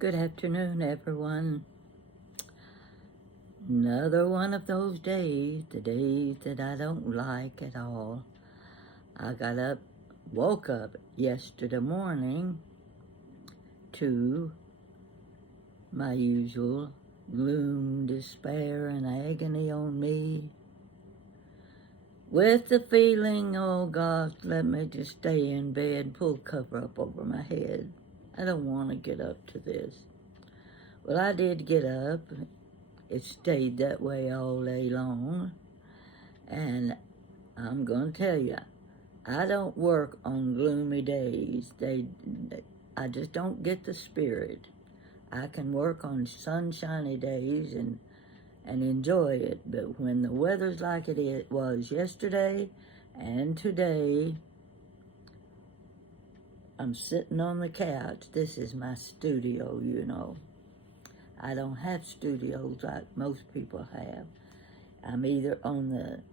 Good afternoon, everyone. Another one of those days, the days that I don't like at all. I woke up yesterday morning to my usual gloom, despair, and agony on me, with the feeling, oh gosh, let me just stay in bed, pull the cover up over my head. I don't want to get up to this. Well, I did get up. It stayed that way all day long. And I'm going to tell you, I don't work on gloomy days. I just don't get the spirit. I can work on sunshiny days and enjoy it. But when the weather's like it was yesterday and today, I'm sitting on the couch. This is my studio, you know. I don't have studios like most people have. I'm either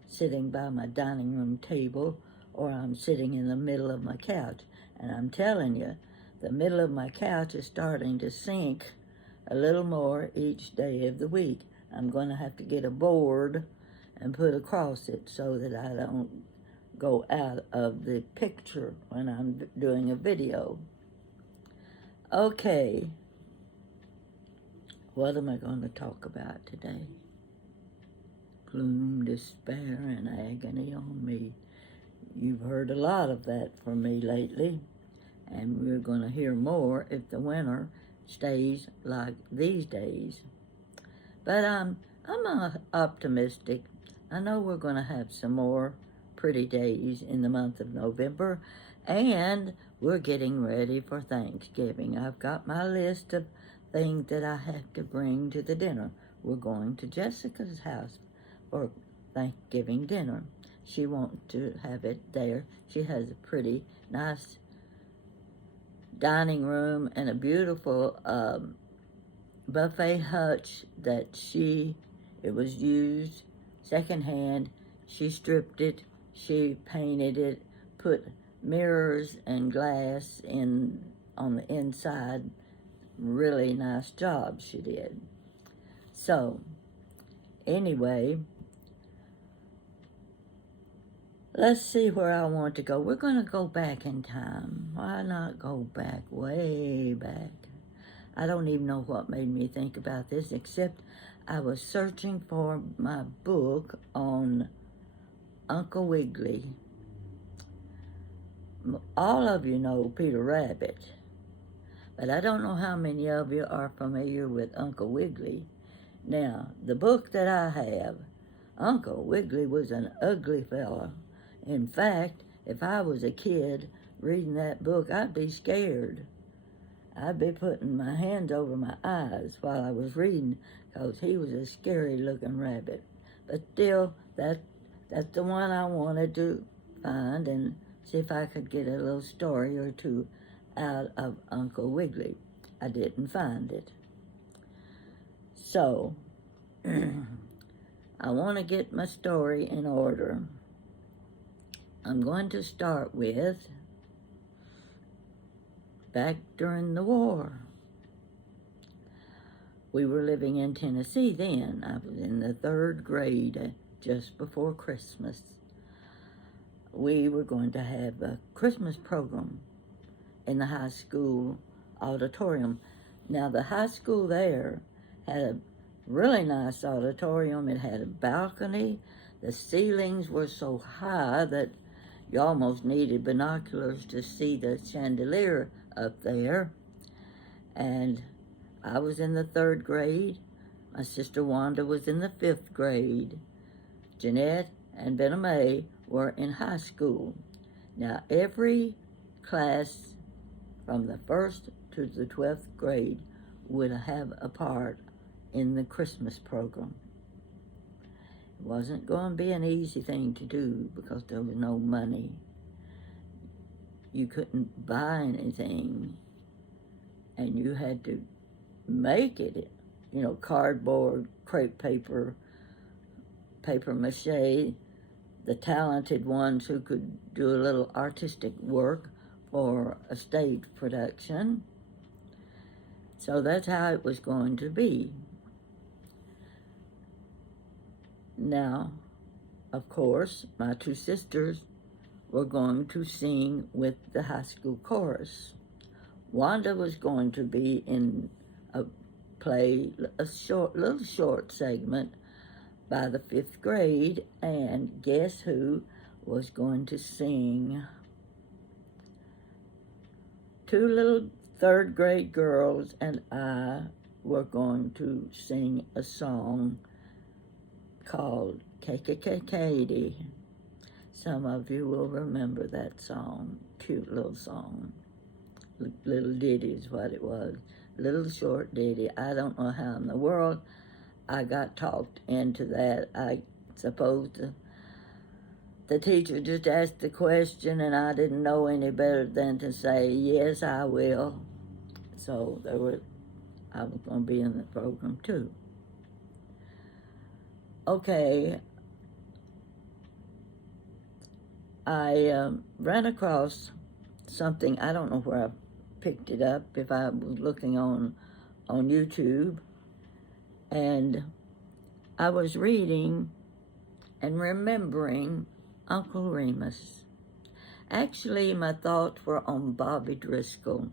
sitting by my dining room table, or I'm sitting in the middle of my couch. And I'm telling you, the middle of my couch is starting to sink a little more each day of the week. I'm going to have to get a board and put across it so that I don't go out of the picture when I'm doing a video. Okay. What am I going to talk about today? Gloom, despair, and agony on me. You've heard a lot of that from me lately, and we're going to hear more if the winter stays like these days. But I'm optimistic. I know we're going to have some more pretty days in the month of November, and we're getting ready for Thanksgiving. I've got my list of things that I have to bring to the dinner. We're going to Jessica's house for Thanksgiving dinner. She wants to have it there. She has a pretty nice dining room and a beautiful buffet hutch that it was used secondhand. She stripped it, she painted it, put mirrors and glass on the inside. Really nice job she did. So, anyway, let's see where I want to go. We're going to go back in time. Why not go back, way back? I don't even know what made me think about this, except I was searching for my book on Uncle Wiggily. All of you know Peter Rabbit, but I don't know how many of you are familiar with Uncle Wiggily. Now, the book that I have, Uncle Wiggily was an ugly fella. In fact, if I was a kid reading that book, I'd be scared. I'd be putting my hands over my eyes while I was reading, because he was a scary-looking rabbit. But still, that's the one I wanted to find and see if I could get a little story or two out of Uncle Wiggily. I didn't find it. So, I want to get my story in order. I'm going to start with back during the war. We were living in Tennessee then. I was in the 3rd grade, just before Christmas. We were going to have a Christmas program in the high school auditorium. Now, the high school there had a really nice auditorium. It had a balcony. The ceilings were so high that you almost needed binoculars to see the chandelier up there. And I was in the 3rd grade. My sister Wanda was in the 5th grade. Jeanette and Benna Mae were in high school. Now, every class from the 1st to the 12th grade would have a part in the Christmas program. It wasn't going to be an easy thing to do because there was no money. You couldn't buy anything, and you had to make it, cardboard, crepe paper, paper mache. The talented ones who could do a little artistic work for a stage production. So that's how it was going to be. Now, of course, my two sisters were going to sing with the high school chorus. Wanda was going to be in a play, a little short segment by the 5th grade, and guess who was going to sing? Two little 3rd grade girls and I were going to sing a song called Katie. Some of you will remember that song. Cute little song. Little ditty is what it was. Little short ditty. I don't know how in the world I got talked into that. I suppose the teacher just asked the question and I didn't know any better than to say, yes, I will. So I was going to be in the program too. Okay, I ran across something. I don't know where I picked it up, if I was looking on YouTube, and I was reading and remembering Uncle Remus. Actually, my thoughts were on Bobby Driscoll.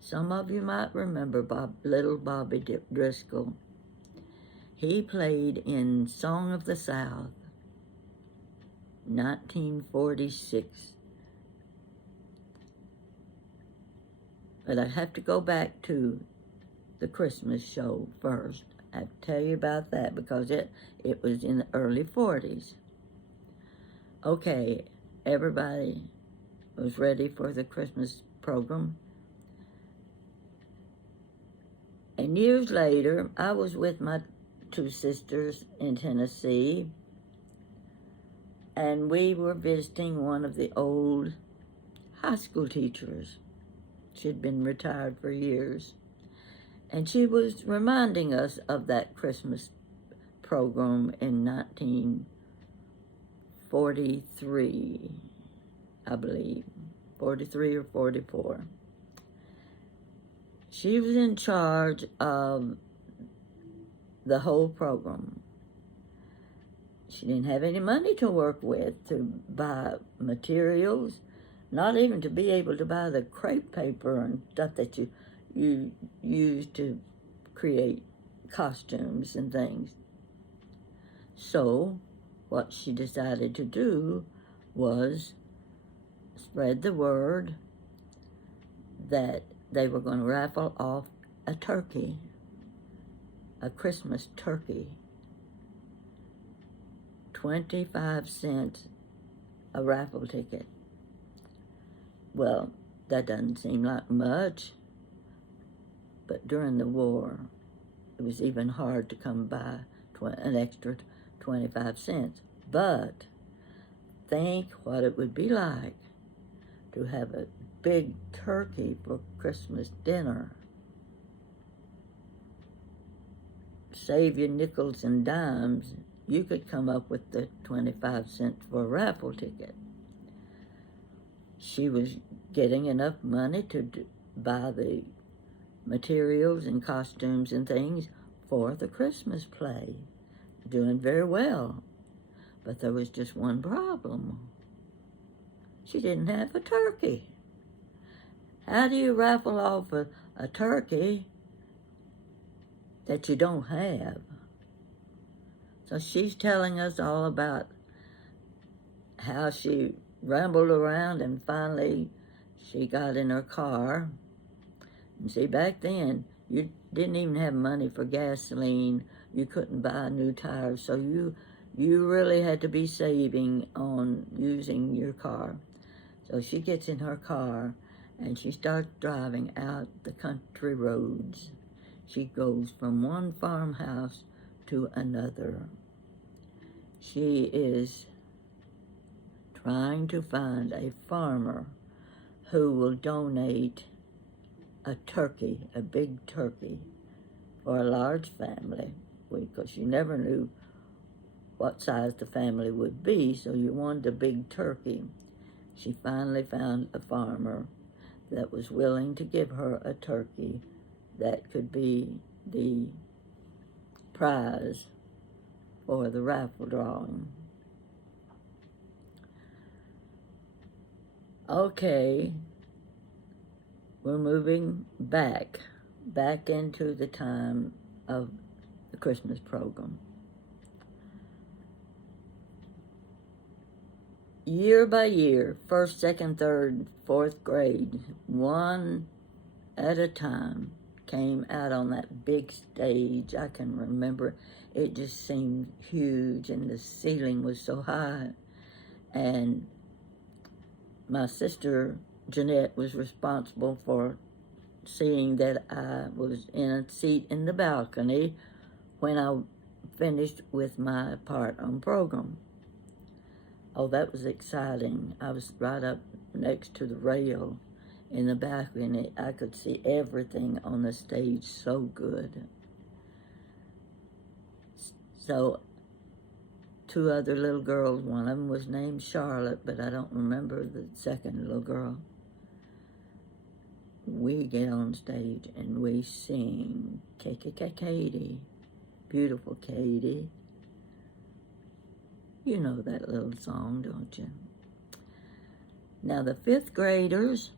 Some of you might remember little Bobby Driscoll. He played in Song of the South, 1946. But I have to go back to the Christmas show first. I have to tell you about that because it was in the early 40s. Okay, everybody was ready for the Christmas program. And years later, I was with my two sisters in Tennessee, and we were visiting one of the old high school teachers. She'd been retired for years, and she was reminding us of that Christmas program in 1943, I believe, 43 or 44. She was in charge of the whole program. She didn't have any money to work with to buy materials, not even to be able to buy the crepe paper and stuff that you use to create costumes and things. So what she decided to do was spread the word that they were going to raffle off a turkey, a Christmas turkey, 25 cents a raffle ticket. Well, that doesn't seem like much, but during the war, it was even hard to come by an extra 25 cents. But think what it would be like to have a big turkey for Christmas dinner. Save your nickels and dimes, you could come up with the 25 cents for a raffle ticket. She was getting enough money to buy the materials and costumes and things for the Christmas play. Doing very well. But there was just one problem. She didn't have a turkey. How do you raffle off a turkey that you don't have? So she's telling us all about how she rambled around and finally she got in her car. And see, back then, you didn't even have money for gasoline. You couldn't buy new tires, so you really had to be saving on using your car. So she gets in her car and she starts driving out the country roads. She goes from one farmhouse to another. She is trying to find a farmer who will donate a turkey, a big turkey, for a large family, because you never knew what size the family would be, so you wanted a big turkey. She finally found a farmer that was willing to give her a turkey that could be the prize for the raffle drawing. Okay, we're moving back into the time of the Christmas program. Year by year, first, second, third, fourth grade, one at a time, came out on that big stage. I can remember it just seemed huge, and the ceiling was so high. And my sister Jeanette was responsible for seeing that I was in a seat in the balcony when I finished with my part on program. Oh, that was exciting. I was right up next to the rail in the balcony. I could see everything on the stage so good. So, two other little girls, one of them was named Charlotte, but I don't remember the second little girl. We get on stage and we sing Katie, beautiful Katie. You know that little song, don't you? Now the fifth graders,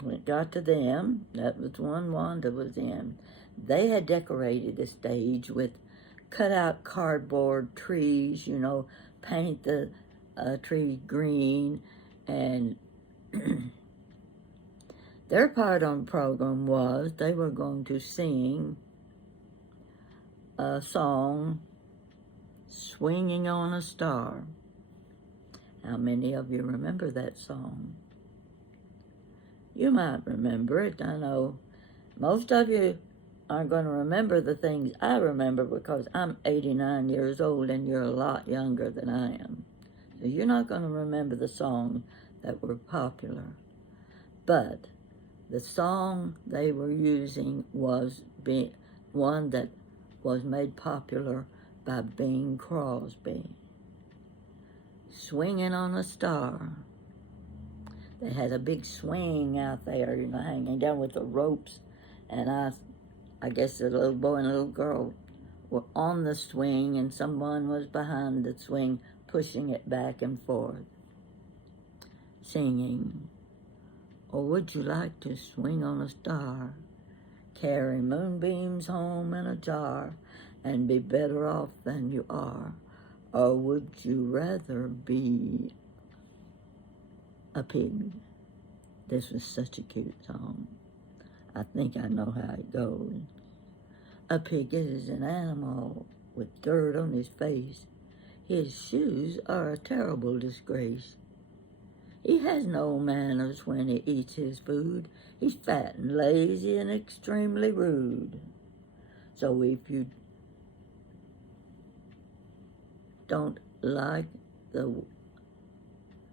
when it got to them, that was one Wanda was in, they had decorated the stage with cut out cardboard trees, paint the tree green, and their part on the program was they were going to sing a song, Swinging on a Star. How many of you remember that song? You might remember it. I know most of you aren't going to remember the things I remember because I'm 89 years old and you're a lot younger than I am. So you're not going to remember the songs that were popular. But the song they were using was one that was made popular by Bing Crosby. Swinging on a Star. They had a big swing out there, hanging down with the ropes, and I guess the little boy and little girl were on the swing, and someone was behind the swing, pushing it back and forth, singing, "Or would you like to swing on a star, carry moonbeams home in a jar, and be better off than you are? Or would you rather be a pig?" This was such a cute song. I think I know how it goes. A pig is an animal with dirt on his face. His shoes are a terrible disgrace. He has no manners when he eats his food. He's fat and lazy and extremely rude. So if you don't like the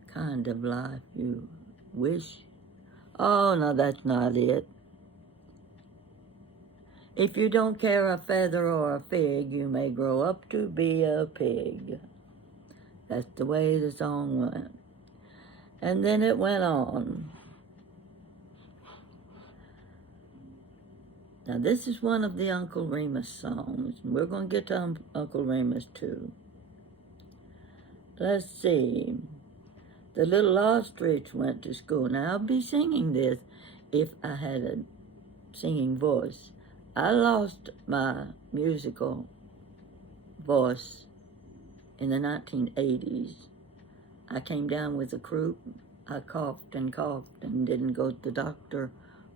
kind of life you wish, oh, no, that's not it. If you don't care a feather or a fig, you may grow up to be a pig. That's the way the song went. And then it went on. Now this is one of the Uncle Remus songs. We're going to get to Uncle Remus too. Let's see. The little ostrich went to school. Now I'll be singing this if I had a singing voice. I lost my musical voice in the 1980s. I came down with a croup. I coughed and didn't go to the doctor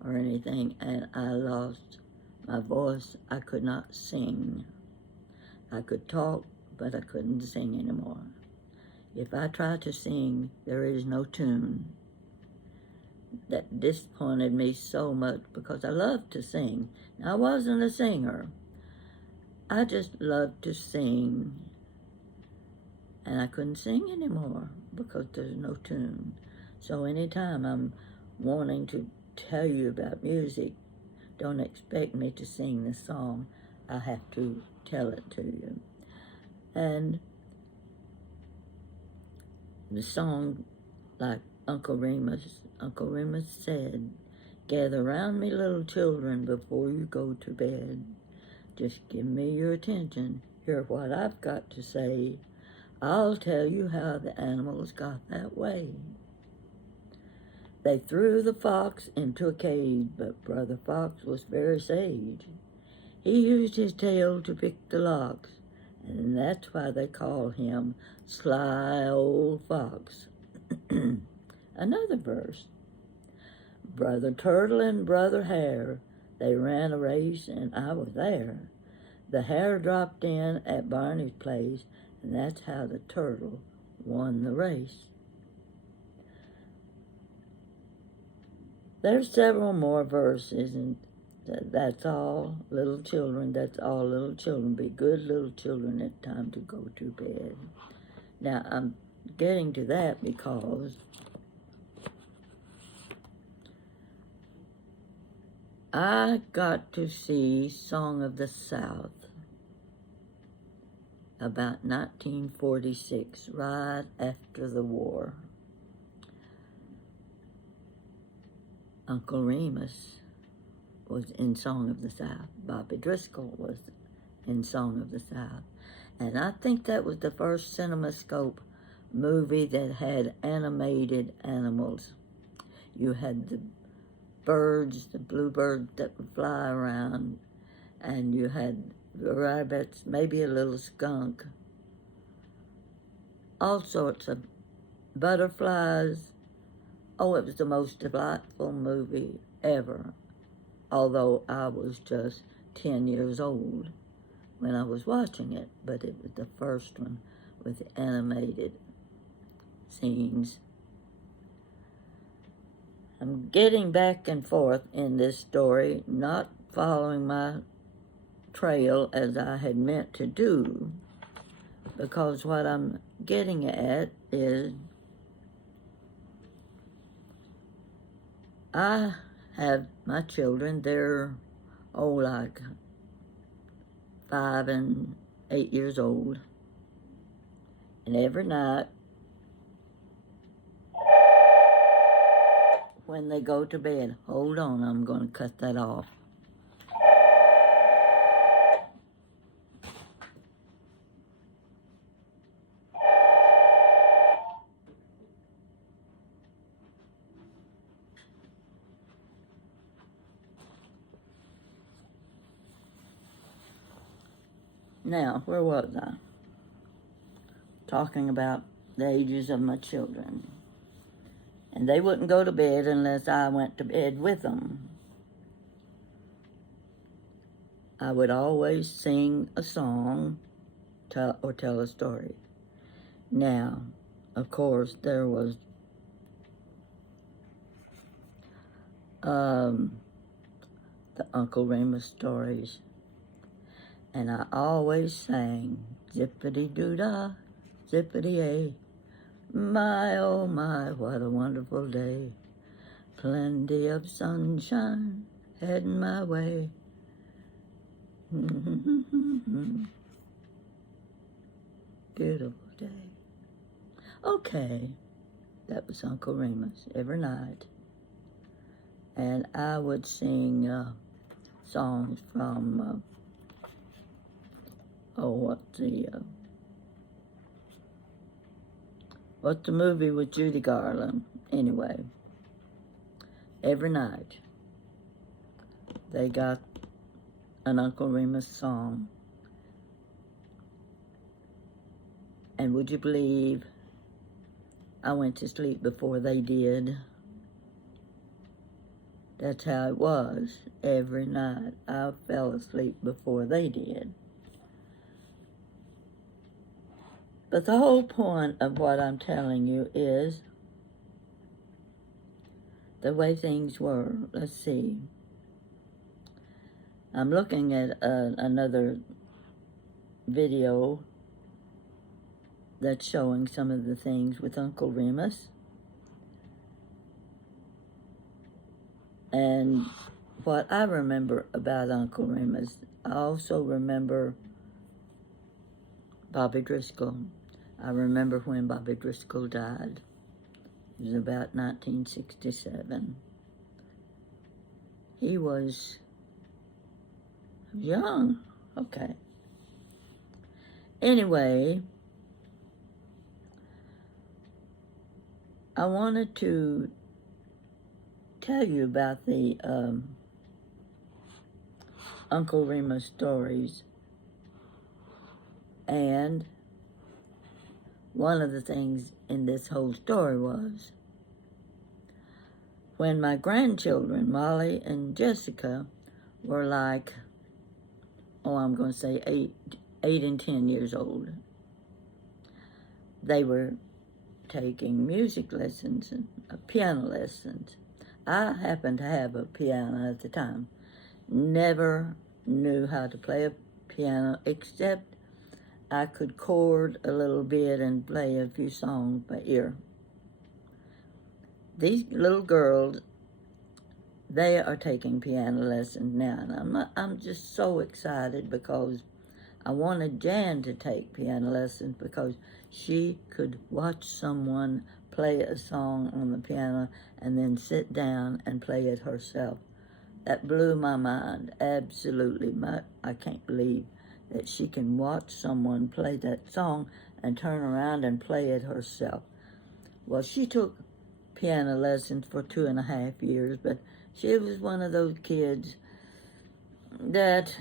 or anything, and I lost my voice. I could not sing. I could talk, but I couldn't sing anymore. If I tried to sing, there is no tune. That disappointed me so much because I loved to sing. Now, I wasn't a singer. I just loved to sing. And I couldn't sing anymore because there's no tune. So anytime I'm wanting to tell you about music, don't expect me to sing the song. I have to tell it to you. And the song, like Uncle Remus said, Gather round me, little children, before you go to bed. Just give me your attention. Hear what I've got to say. I'll tell you how the animals got that way. They threw the fox into a cage, but Brother Fox was very sage. He used his tail to pick the locks, and that's why they call him Sly Old Fox. Another verse. Brother Turtle and Brother Hare, they ran a race, and I was there. The hare dropped in at Barney's place, and that's how the turtle won the race. There's several more verses, and that's all, little children. That's all, little children. Be good little children. It's time to go to bed. Now, I'm getting to that because I got to see Song of the South about 1946, right after the war. Uncle Remus was in Song of the South. Bobby Driscoll was in Song of the South. And I think that was the first CinemaScope movie that had animated animals. You had the birds, the bluebirds that would fly around, and you had rabbits, maybe a little skunk, all sorts of butterflies. Oh, it was the most delightful movie ever, although I was just 10 years old when I was watching it, but it was the first one with animated scenes. I'm getting back and forth in this story, not following my trail as I had meant to do, because what I'm getting at is I have my children. They're like 5 and 8 years old, and every night when they go to bed, hold on, I'm going to cut that off. Now, where was I? Talking about the ages of my children. And they wouldn't go to bed unless I went to bed with them. I would always sing a song or tell a story. Now, of course, there was the Uncle Remus stories. And I always sang, zippity-doo-dah, zippity-ay, my, oh my, what a wonderful day. Plenty of sunshine heading my way. Beautiful day. Okay, that was Uncle Remus every night. And I would sing songs from, what's the movie with Judy Garland? Anyway, every night they got an Uncle Remus song. And would you believe I went to sleep before they did? That's how it was every night. I fell asleep before they did. But the whole point of what I'm telling you is the way things were. Let's see. I'm looking at another video that's showing some of the things with Uncle Remus. And what I remember about Uncle Remus, I also remember Bobby Driscoll. I remember when Bobby Driscoll died. It was about 1967. He was young. Okay. Anyway, I wanted to tell you about the Uncle Remus stories. And one of the things in this whole story was when my grandchildren, Molly and Jessica, were like, I'm going to say 8 and 10 years old, they were taking music lessons and piano lessons. I happened to have a piano at the time. Never knew how to play a piano except I could chord a little bit and play a few songs by ear. These little girls, they are taking piano lessons now, and I'm just so excited because I wanted Jan to take piano lessons because she could watch someone play a song on the piano and then sit down and play it herself. That blew my mind, absolutely. I can't believe that she can watch someone play that song and turn around and play it herself. Well, she took piano lessons for 2.5 years, but she was one of those kids that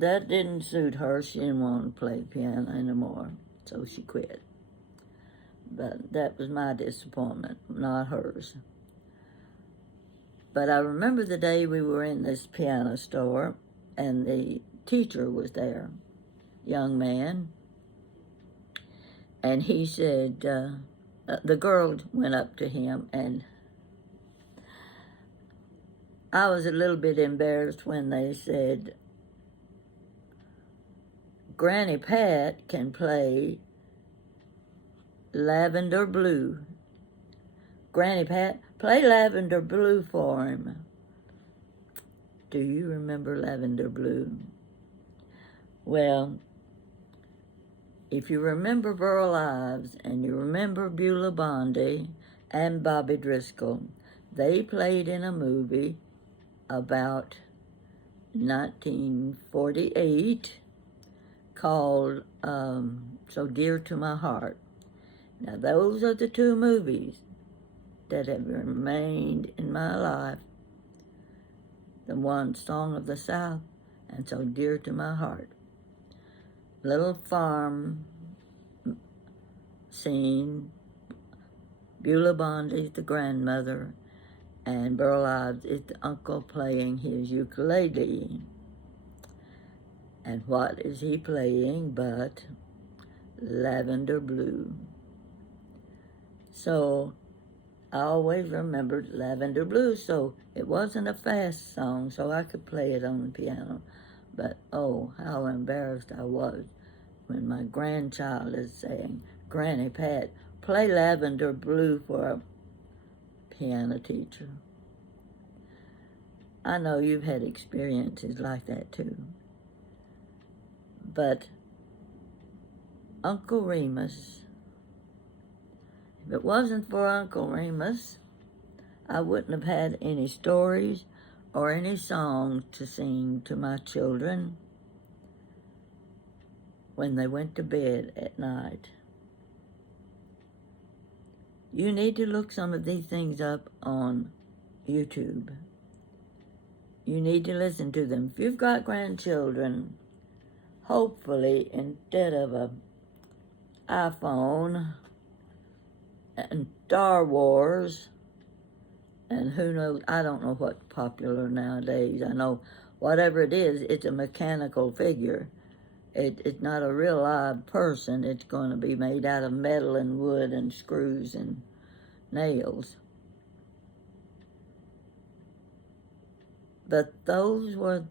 didn't suit her. She didn't want to play piano anymore, so she quit. But that was my disappointment, not hers. But I remember the day we were in this piano store, and the teacher was there, young man, and he said, the girl went up to him, and I was a little bit embarrassed when they said, Granny Pat can play Lavender Blue. Granny Pat, play Lavender Blue for him. Do you remember Lavender Blue? Well, if you remember Burl Ives and you remember Beulah Bondi and Bobby Driscoll, they played in a movie about 1948 called So Dear to My Heart. Now, those are the two movies that have remained in my life. The one, Song of the South, and So Dear to My Heart. Little farm scene, Beulah Bondi is the grandmother, and Burl Ives is the uncle playing his ukulele. And what is he playing but Lavender Blue? So I always remembered Lavender Blue, so it wasn't a fast song, so I could play it on the piano. But oh, how embarrassed I was when my grandchild is saying, Granny Pat, play Lavender Blue for a piano teacher. I know you've had experiences like that too. But Uncle Remus, if it wasn't for Uncle Remus, I wouldn't have had any stories or any songs to sing to my children when they went to bed at night. You need to look some of these things up on YouTube. You need to listen to them. If you've got grandchildren, hopefully instead of an iPhone and Star Wars, and who knows, I don't know what's popular nowadays. I know whatever it is, it's a mechanical figure. It's not a real live person. It's going to be made out of metal and wood and screws and nails. But those were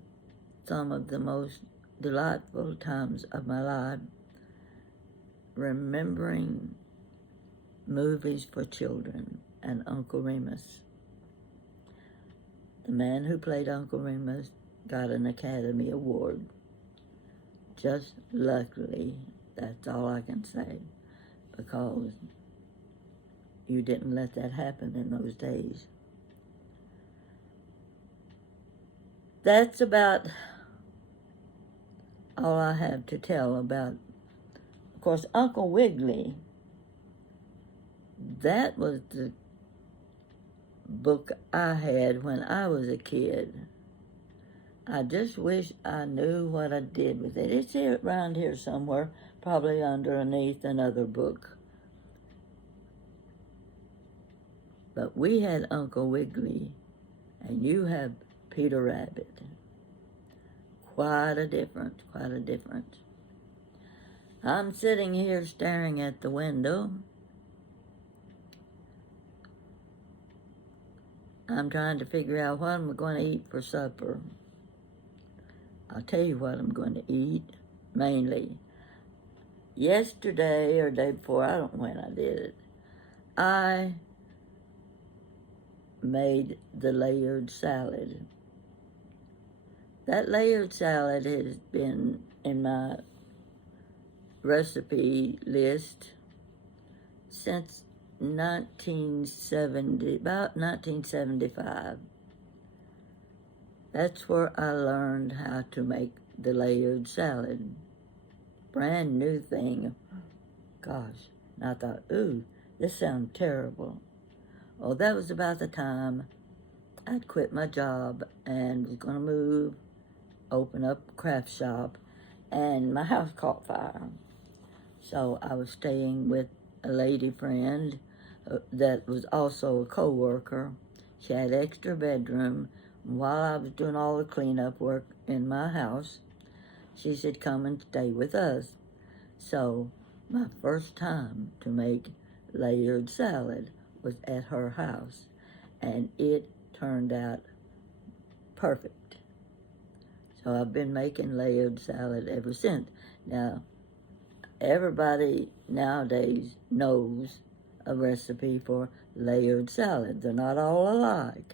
some of the most delightful times of my life, remembering movies for children and Uncle Remus. The man who played Uncle Remus got an Academy Award. Just luckily, that's all I can say, because you didn't let that happen in those days. that's about all I have to tell about. Of course, Uncle Wiggily, that was the book I had when I was a kid. I just wish I knew what I did with it. It's here around here somewhere, probably underneath another book. But we had Uncle Wiggily, and you have Peter Rabbit. Quite a difference, quite a difference. I'm sitting here staring at the window. I'm trying to figure out what I'm going to eat for supper. I'll tell you what I'm going to eat, mainly. Yesterday or day before, I don't know when I did it, I made the layered salad. That layered salad has been in my recipe list since 1970, about 1975. That's where I learned how to make the layered salad. Brand new thing. Gosh, and I thought, ooh, this sounds terrible. Well, that was about the time I'd quit my job and was going to move, open up a craft shop, and my house caught fire. So I was staying with a lady friend that was also a co-worker. She had extra bedroom. While I was doing all the cleanup work in my house, she said, come and stay with us. So my first time to make layered salad was at her house, and it turned out perfect. So I've been making layered salad ever since. Now, everybody nowadays knows a recipe for layered salad. They're not all alike.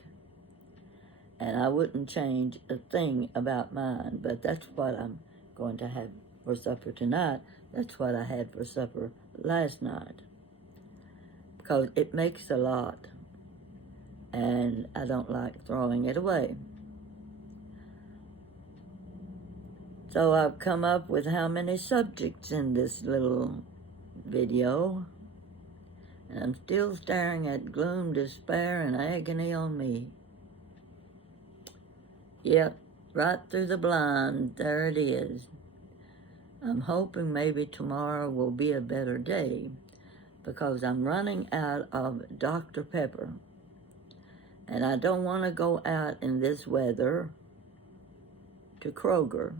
And I wouldn't change a thing about mine, but that's what I'm going to have for supper tonight. That's what I had for supper last night. Because it makes a lot, and I don't like throwing it away. So I've come up with how many subjects in this little video, and I'm still staring at gloom, despair, and agony on me. Yep, right through the blind, there it is. I'm hoping maybe tomorrow will be a better day, because I'm running out of Dr. Pepper, and I don't want to go out in this weather to Kroger.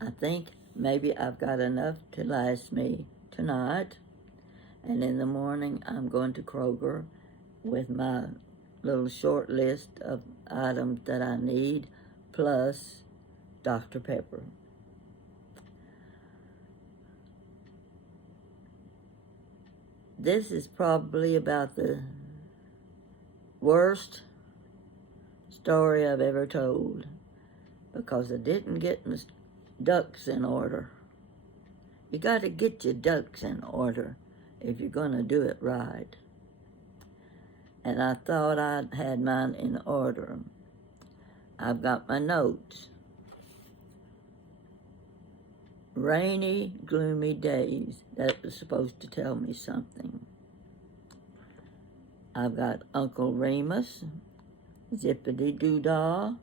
I think maybe I've got enough to last me tonight, and in the morning I'm going to Kroger with my little short list of items that I need, plus Dr. Pepper. This is probably about the worst story I've ever told, because I didn't get my ducks in order. You got to get your ducks in order if you're going to do it right. And I thought I had mine in order. I've got my notes. Rainy, gloomy days. That was supposed to tell me something. I've got Uncle Remus, zippity-doo-dah.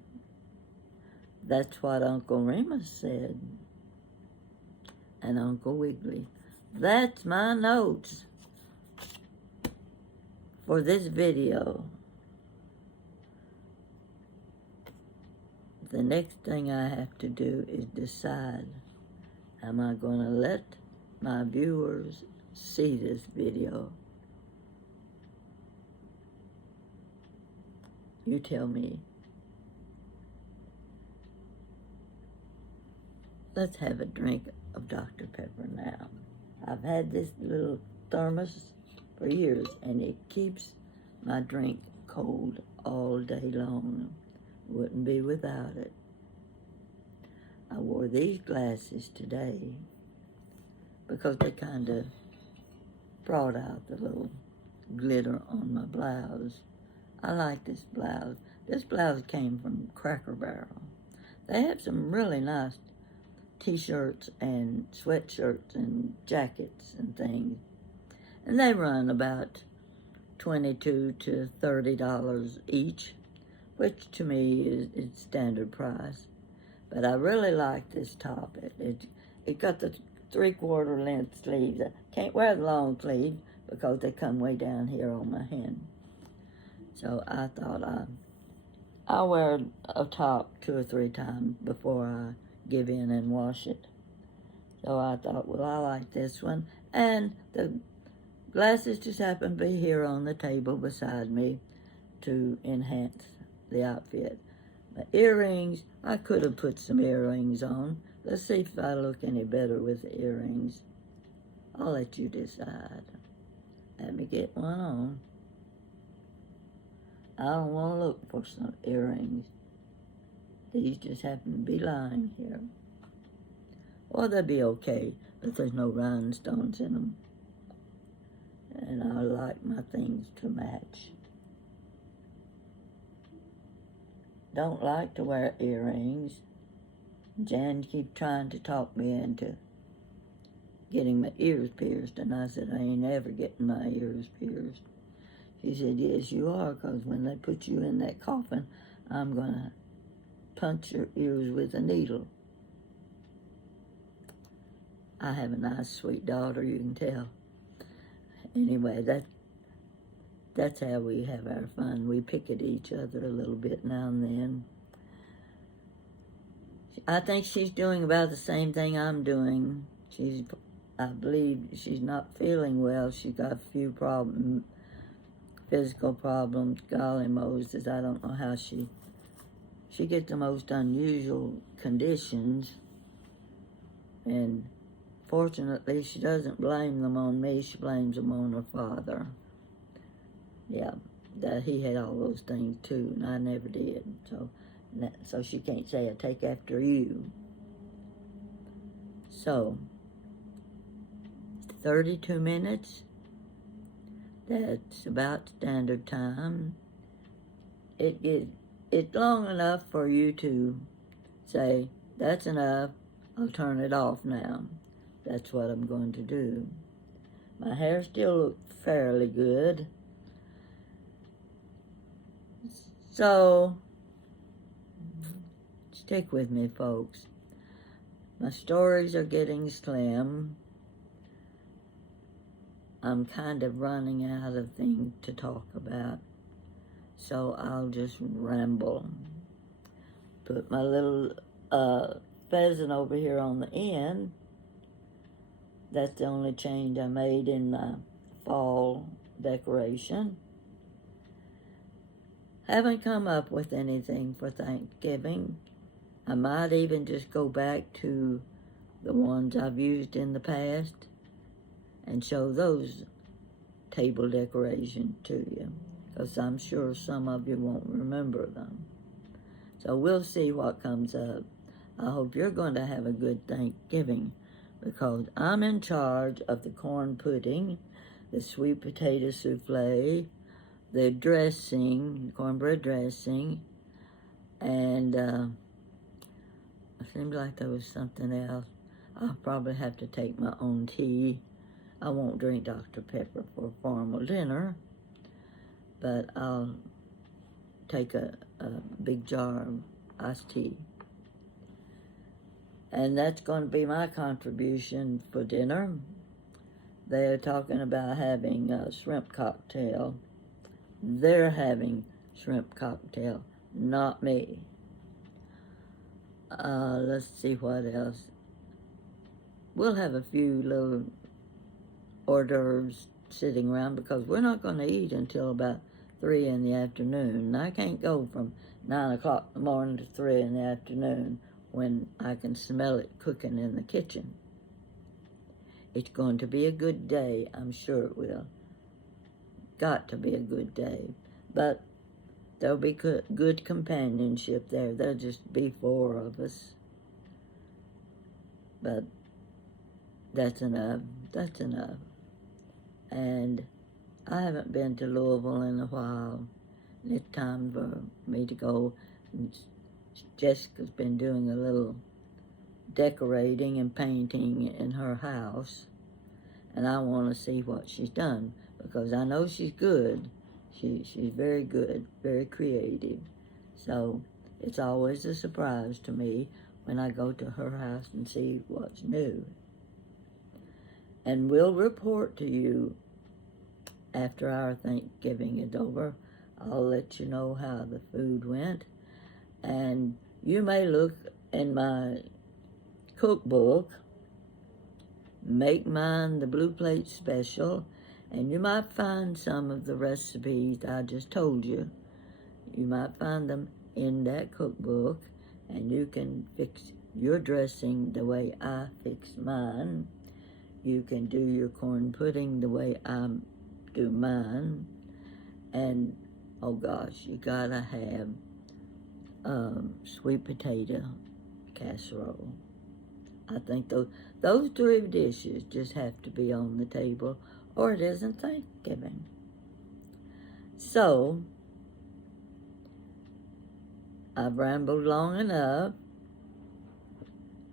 That's what Uncle Remus said. And Uncle Wiggily. That's my notes for this video. The next thing I have to do is decide, am I going to let my viewers see this video? You tell me. Let's have a drink of Dr. Pepper now. I've had this little thermos for years, and it keeps my drink cold all day long. Wouldn't be without it. I wore these glasses today because they kind of brought out the little glitter on my blouse. I like this blouse. This blouse came from Cracker Barrel. They have some really nice t-shirts and sweatshirts and jackets and things. And they run about $22 to $30 each, which to me is standard price. But I really like this top. It got the 3/4 length sleeves. I can't wear the long sleeves because they come way down here on my hand. So I thought I'll wear a top 2 or 3 times before I give in and wash it. So I thought, well, I like this one. And the glasses just happen to be here on the table beside me to enhance the outfit. My earrings, I could have put some earrings on. Let's see if I look any better with the earrings. I'll let you decide. Let me get one on. I don't want to look for some earrings. These just happen to be lying here. Or they'll be okay, but there's no rhinestones in them. And I like my things to match. Don't like to wear earrings. Jan keep trying to talk me into getting my ears pierced, and I said, I ain't ever getting my ears pierced. She said, yes, you are, because when they put you in that coffin, I'm going to punch your ears with a needle. I have a nice, sweet daughter, you can tell. Anyway, that's how we have our fun. We pick at each other a little bit now and then. I think she's doing about the same thing I'm doing. I believe she's not feeling well. She got a few physical problems. Golly Moses, I don't know how she gets the most unusual conditions. And fortunately, she doesn't blame them on me. She blames them on her father. Yeah, that he had all those things too, and I never did. So she can't say I take after you. So 32 minutes. That's about standard time. It's long enough for you to say, that's enough, I'll turn it off now. That's what I'm going to do. My hair still looks fairly good. So, stick with me, folks. My stories are getting slim. I'm kind of running out of things to talk about, so I'll just ramble. Put my little pheasant over here on the end. That's the only change I made in my fall decoration. Haven't come up with anything for Thanksgiving. I might even just go back to the ones I've used in the past and show those table decorations to you, because I'm sure some of you won't remember them. So we'll see what comes up. I hope you're going to have a good Thanksgiving, because I'm in charge of the corn pudding, the sweet potato souffle, the dressing, cornbread dressing, and it seems like there was something else. I'll probably have to take my own tea. I won't drink Dr. Pepper for a formal dinner, but I'll take a big jar of iced tea. And that's going to be my contribution for dinner. They're talking about having a shrimp cocktail. They're having shrimp cocktail, not me. Let's see what else. We'll have a few little hors d'oeuvres sitting around, because we're not going to eat until about 3 in the afternoon. I can't go from 9 o'clock in the morning to 3 in the afternoon when I can smell it cooking in the kitchen. It's going to be a good day, I'm sure it will. Got to be a good day. But there'll be good companionship there. There'll just be 4 of us. But that's enough. That's enough. And I haven't been to Louisville in a while. It's time for me to go. Jessica's been doing a little decorating and painting in her house, and I want to see what she's done, because I know she's good. She's very good, very creative. So it's always a surprise to me when I go to her house and see what's new. And we'll report to you after our Thanksgiving is over. I'll let you know how the food went. And you may look in my cookbook, Make Mine the Blue Plate Special, and you might find some of the recipes I just told you. You might find them in that cookbook, and you can fix your dressing the way I fix mine. You can do your corn pudding the way I do mine. And, oh gosh, you gotta have sweet potato casserole. I think those three dishes just have to be on the table, or it isn't Thanksgiving. So, I've rambled long enough.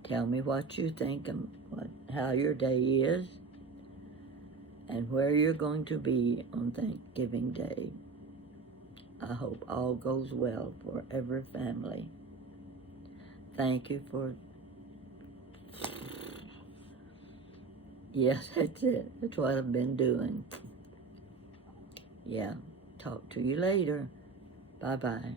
Tell me what you think and how your day is, and where you're going to be on Thanksgiving Day. I hope all goes well for every family. Thank you for... Yes, that's it. That's what I've been doing. Yeah. Talk to you later. Bye-bye.